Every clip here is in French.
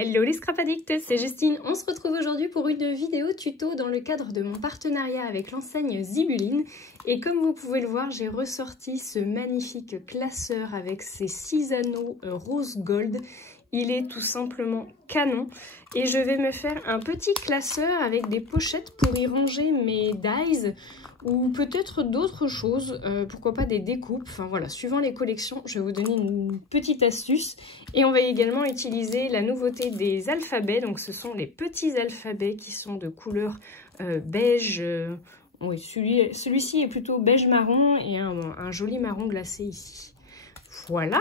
Hello les scrap addicts, c'est Justine. On se retrouve aujourd'hui pour une vidéo tuto dans le cadre de mon partenariat avec l'enseigne Zibuline. Et comme vous pouvez le voir, j'ai ressorti ce magnifique classeur avec ses 6 anneaux rose gold. Il est tout simplement canon. Et je vais me faire un petit classeur avec des pochettes pour y ranger mes dies ou peut-être d'autres choses, pourquoi pas des découpes. Enfin voilà, suivant les collections, je vais vous donner une petite astuce. Et on va également utiliser la nouveauté des alphabets. Donc ce sont les petits alphabets qui sont de couleur beige. Oui, celui-ci est plutôt beige marron et un joli marron glacé ici. Voilà.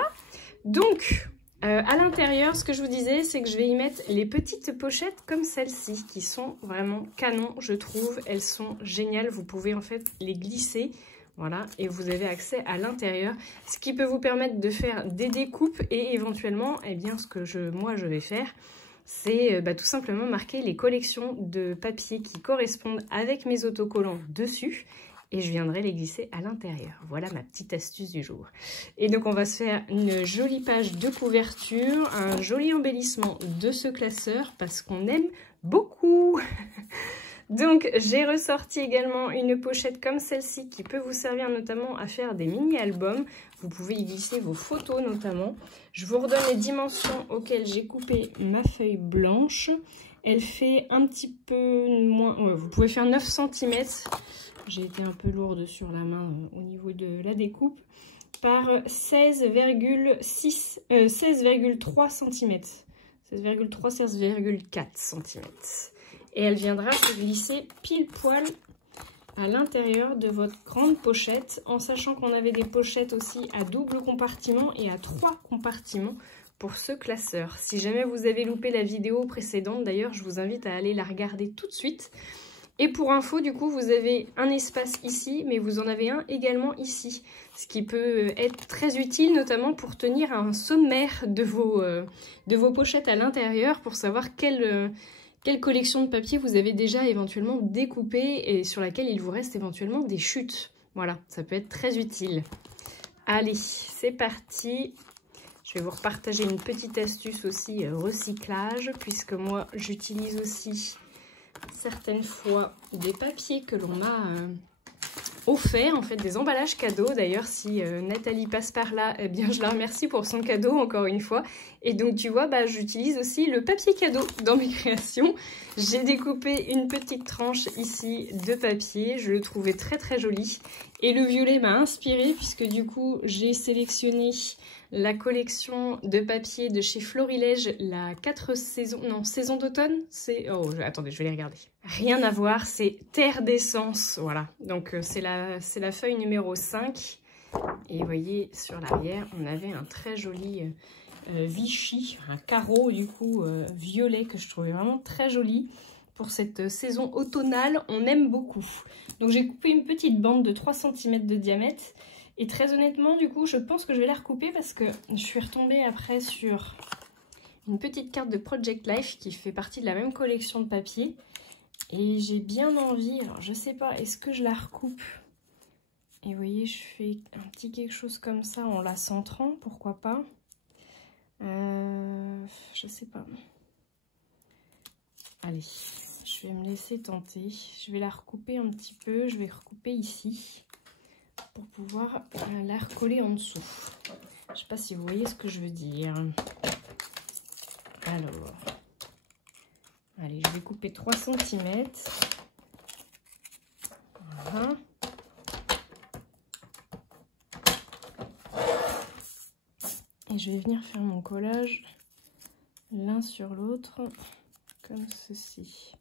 Donc à l'intérieur, ce que je vous disais, c'est que je vais y mettre les petites pochettes comme celle-ci, qui sont vraiment canon, je trouve. Elles sont géniales, vous pouvez en fait les glisser, voilà, et vous avez accès à l'intérieur, ce qui peut vous permettre de faire des découpes et éventuellement, eh bien, ce que moi je vais faire, c'est tout simplement marquer les collections de papier qui correspondent avec mes autocollants dessus. Et je viendrai les glisser à l'intérieur. Voilà ma petite astuce du jour. Et donc on va se faire une jolie page de couverture, un joli embellissement de ce classeur parce qu'on aime beaucoup. Donc j'ai ressorti également une pochette comme celle-ci qui peut vous servir notamment à faire des mini-albums. Vous pouvez y glisser vos photos notamment. Je vous redonne les dimensions auxquelles j'ai coupé ma feuille blanche. Elle fait un petit peu moins... Ouais, vous pouvez faire 9 cm. J'ai été un peu lourde sur la main au niveau de la découpe. Par 16,3 cm. 16,4 cm. Et elle viendra se glisser pile poil à l'intérieur de votre grande pochette, en sachant qu'on avait des pochettes aussi à double compartiment et à 3 compartiments pour ce classeur. Si jamais vous avez loupé la vidéo précédente, d'ailleurs, je vous invite à aller la regarder tout de suite. Et pour info, du coup, vous avez un espace ici, mais vous en avez un également ici. Ce qui peut être très utile, notamment pour tenir un sommaire de vos pochettes à l'intérieur, pour savoir quelle collection de papier vous avez déjà éventuellement découpé et sur laquelle il vous reste éventuellement des chutes. Voilà, ça peut être très utile. Allez, c'est parti. Je vais vous repartager une petite astuce aussi recyclage, puisque moi, j'utilise aussi certaines fois des papiers que l'on m'a offert, en fait des emballages cadeaux. D'ailleurs, si Nathalie passe par là, eh bien je la remercie pour son cadeau encore une fois. Et donc tu vois, j'utilise aussi le papier cadeau dans mes créations. J'ai découpé une petite tranche ici de papier, je le trouvais très très joli. Et le violet m'a inspiré puisque du coup j'ai sélectionné la collection de papier de chez Florilège, la 4 saisons, non, saison d'automne, c'est... Oh, attendez, je vais les regarder. Rien à voir, c'est Terre d'essence, voilà. Donc c'est la feuille numéro 5. Et vous voyez, sur l'arrière, on avait un très joli Vichy, un carreau du coup violet que je trouvais vraiment très joli. Pour cette saison automnale, on aime beaucoup. Donc j'ai coupé une petite bande de 3 cm de diamètre. Et très honnêtement, du coup, je pense que je vais la recouper parce que je suis retombée après sur une petite carte de Project Life qui fait partie de la même collection de papier. Et j'ai bien envie, alors je sais pas, est-ce que je la recoupe? Et vous voyez, je fais un petit quelque chose comme ça en la centrant, pourquoi pas? Je sais pas. Allez, je vais me laisser tenter. Je vais la recouper un petit peu, je vais recouper ici pour pouvoir la recoller en dessous. Je ne sais pas si vous voyez ce que je veux dire. Alors, allez, je vais couper 3 cm. Voilà. Et je vais venir faire mon collage l'un sur l'autre, comme ceci.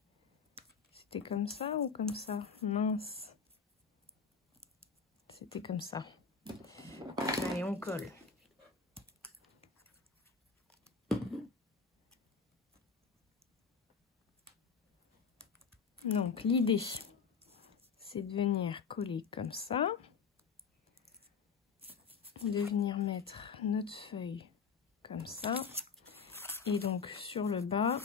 C'était comme ça ou comme ça? Mince. C'était comme ça. Allez, on colle. Donc, l'idée, c'est de venir coller comme ça. De venir mettre notre feuille comme ça. Et donc, sur le bas,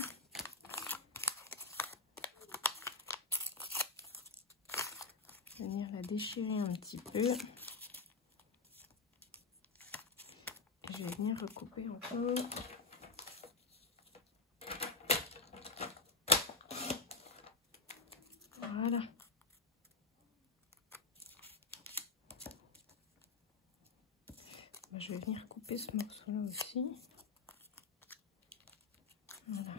venir la déchirer un petit peu. Je vais venir recouper encore Je vais venir couper ce morceau-là aussi. Voilà.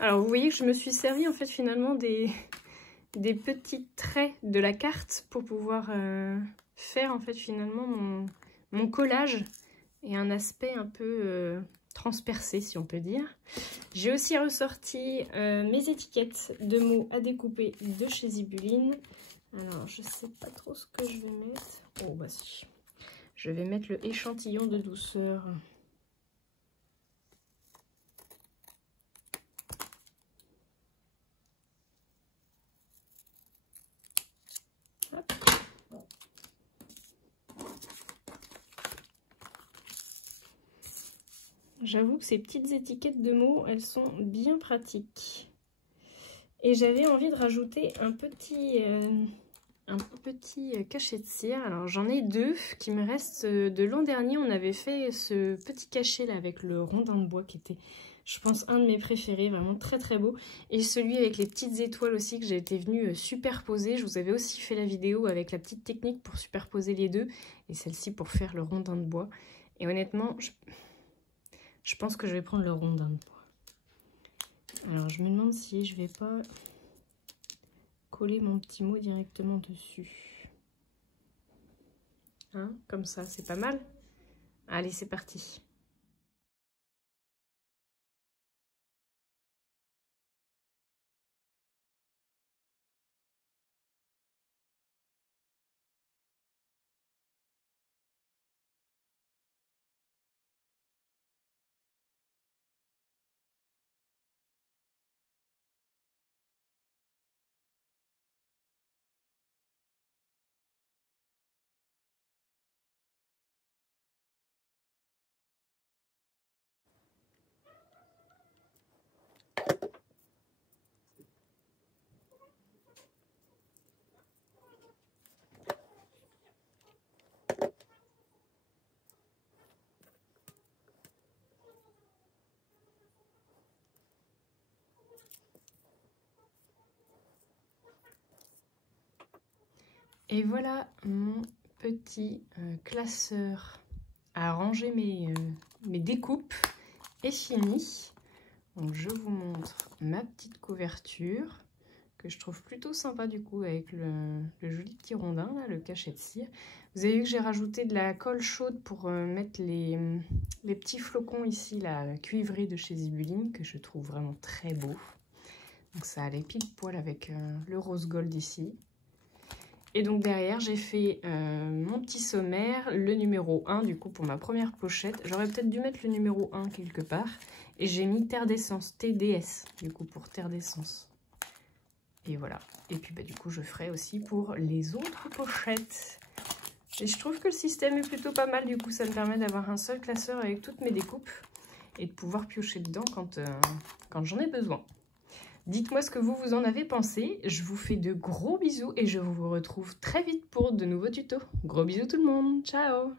Alors vous voyez que je me suis servi en fait finalement des petits traits de la carte pour pouvoir faire en fait finalement mon collage et un aspect un peu transpercé si on peut dire. J'ai aussi ressorti mes étiquettes de mots à découper de chez Zibuline. Alors je sais pas trop ce que je vais mettre. Oh bah si. Je vais mettre le échantillon de douceur. J'avoue que ces petites étiquettes de mots, elles sont bien pratiques. Et j'avais envie de rajouter un petit cachet de cire. Alors j'en ai deux qui me restent de l'an dernier. On avait fait ce petit cachet là avec le rondin de bois qui était, je pense, un de mes préférés, vraiment très très beau. Et celui avec les petites étoiles aussi que j'ai été venue superposer. Je vous avais aussi fait la vidéo avec la petite technique pour superposer les deux. Et celle-ci pour faire le rondin de bois. Et honnêtement, je pense que je vais prendre le rondin de bois. Alors je me demande si je vais pas coller mon petit mot directement dessus. Hein, comme ça, c'est pas mal. Allez, c'est parti. Et voilà mon petit classeur à ranger mes découpes est fini. Donc je vous montre ma petite couverture que je trouve plutôt sympa du coup avec le joli petit rondin, là, le cachet de cire. Vous avez vu que j'ai rajouté de la colle chaude pour mettre les petits flocons ici, la cuivrée de chez Zibuline, que je trouve vraiment très beau. Donc ça allait pile poil avec le rose gold ici. Et donc derrière, j'ai fait mon petit sommaire, le numéro 1 du coup pour ma première pochette. J'aurais peut-être dû mettre le numéro 1 quelque part. Et j'ai mis Terre d'essence, TDS, du coup pour Terre d'essence. Et voilà. Et puis bah, du coup, je ferai aussi pour les autres pochettes. Et je trouve que le système est plutôt pas mal. Du coup, ça me permet d'avoir un seul classeur avec toutes mes découpes. Et de pouvoir piocher dedans quand j'en ai besoin. Dites-moi ce que vous en avez pensé. Je vous fais de gros bisous et je vous retrouve très vite pour de nouveaux tutos. Gros bisous tout le monde. Ciao!